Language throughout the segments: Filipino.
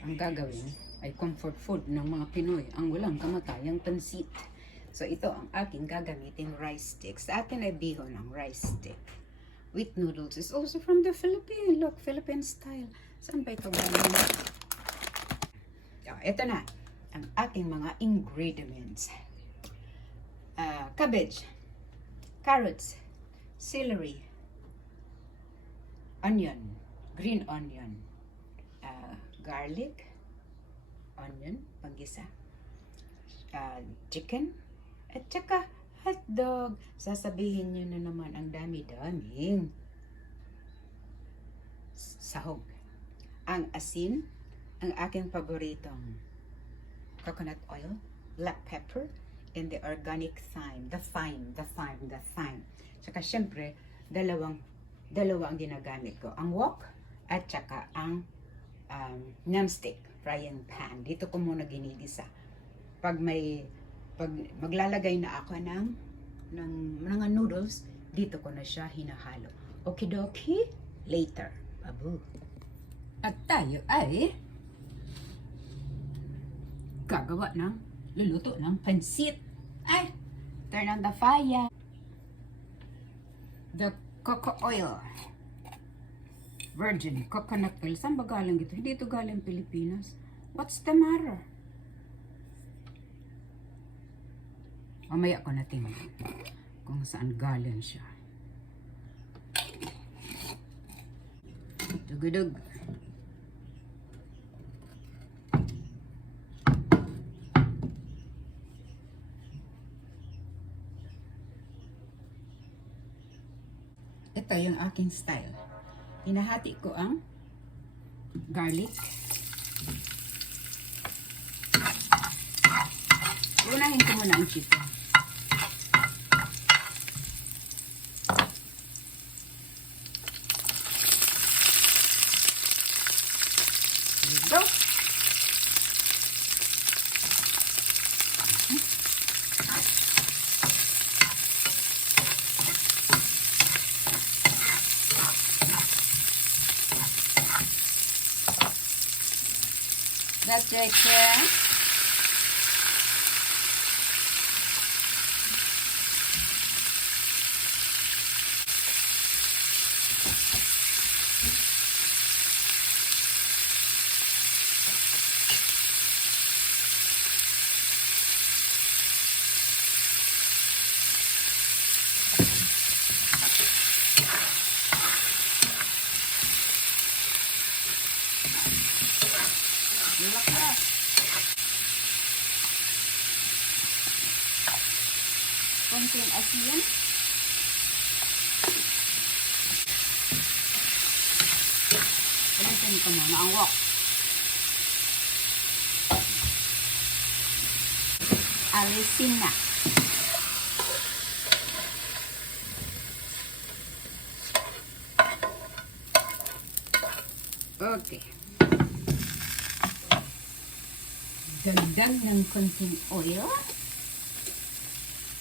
ang gagawin ay comfort food ng mga Pinoy, ang walang kamatayang pancit. So ito ang aking gagamitin rice stick. Sa atin ay bihon ng rice stick. With noodles is also from the Philippines. Look, Philippine style. Saan ba ito galing? Ito na ang aking mga ingredients. Cabbage, carrots, celery, onion, green onion, garlic, onion, panggisa, chicken, at saka hotdog. Sasabihin nyo na naman ang dami-daming sahog. Ang asin, ang aking paboritong coconut oil, black pepper, and the organic thyme. The thyme. Saka syempre, dalawa ang ginagamit ko. Ang wok at saka ang non-stick frying pan. Dito ko muna ginigisa. Pag maglalagay na ako ng mga noodles, dito ko na siya hinahalo. Okidoki, later. Babu. At tayo ay gagawa ng luluto ng pancit. Ay, turn on the fire. The coco oil. Virgin coconut oil. Saan ba galing ito? Hindi ito galing Pilipinas. What's the matter? Mamaya ko na tingnan kung saan galing siya. Dugudug. Ito yung aking style. Hinahati ko ang garlic. Unahin ko muna ang chicken. There you go. That's it, yeah. Konting asin. Palitin ko muna ang wok. Alisin na. Okay. Dagdag ng konting oil.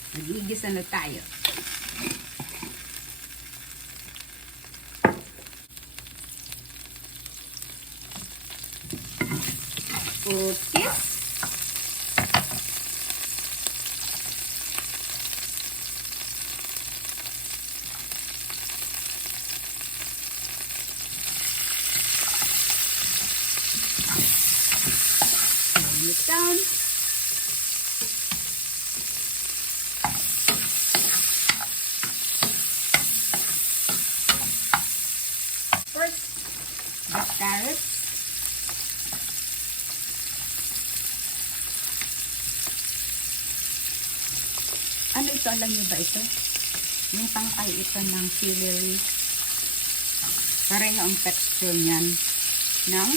Nag-igisa na tayo. Okay. Turn it down. The carrots. Ano ito? Alam niyo ba ito? Yung tangkay ito ng celery. Pareho ang texture niyan ng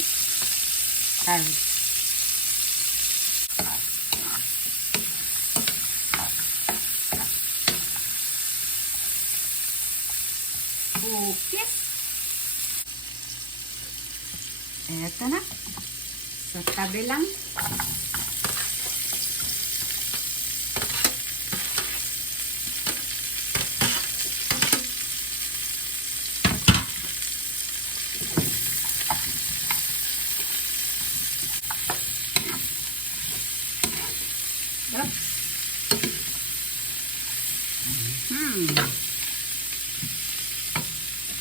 carrots. Okay. Eto na. Sa tabi lang.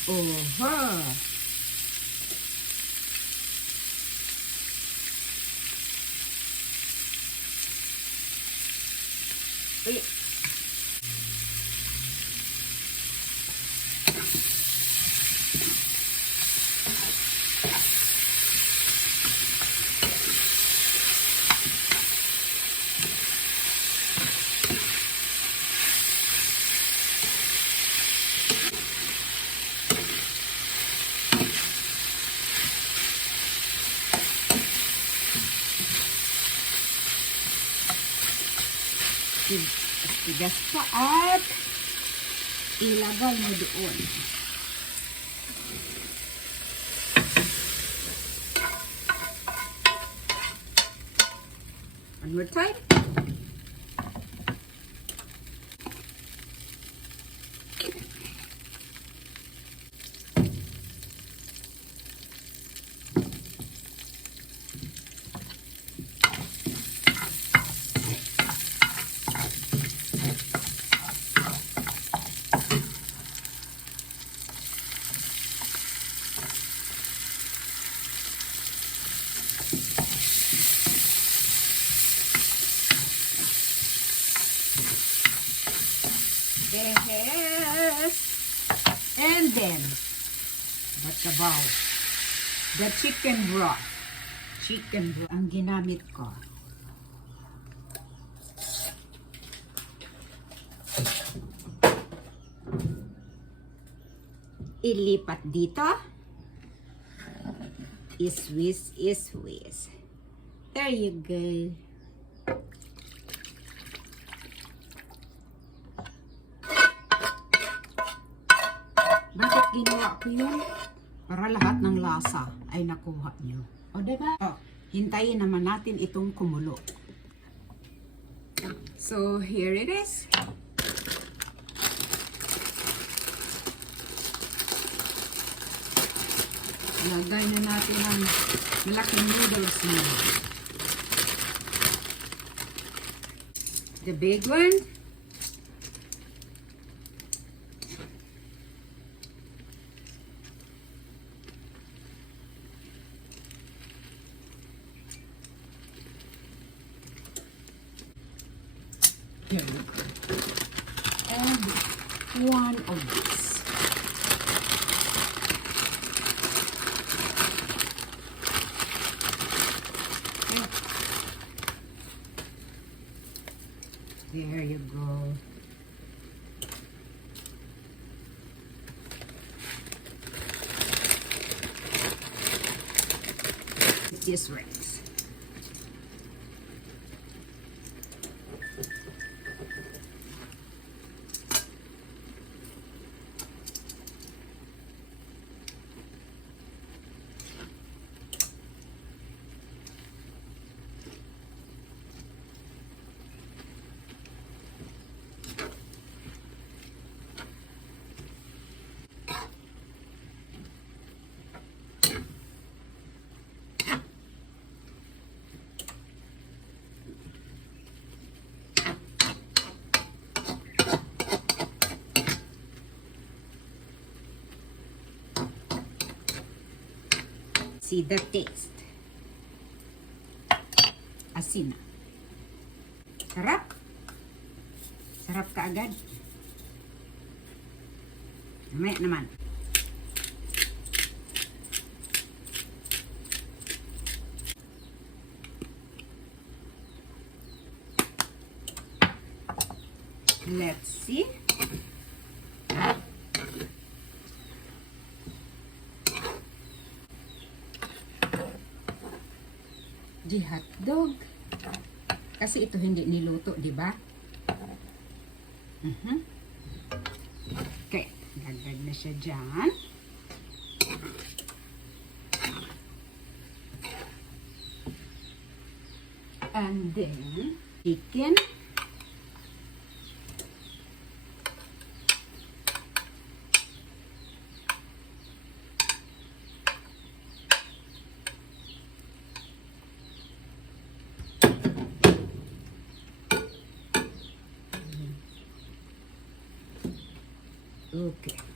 Oho! Uy! Tigas pa at ilagay mo doon. One more time. Yes. And then, what about the chicken broth? Chicken broth ang ginamit ko. Ilipat dito. Iswis, iswis. There you go. Bakit ginawa ko yun? Para lahat ng lasa ay nakuha nyo. O, diba? O, hintayin naman natin itong kumulo. So, here it is. Lagay na natin ang malaking noodles na. The big one. Here we go. And one of these. Okay. There you go. This rice. See the taste. Asin. Sarap. Sarap ka agad. Mamaya naman. Let's see. Di hotdog. Kasi ito hindi niluto, di ba? Okay, dagdag na siya dyan. And then, chicken. Okay.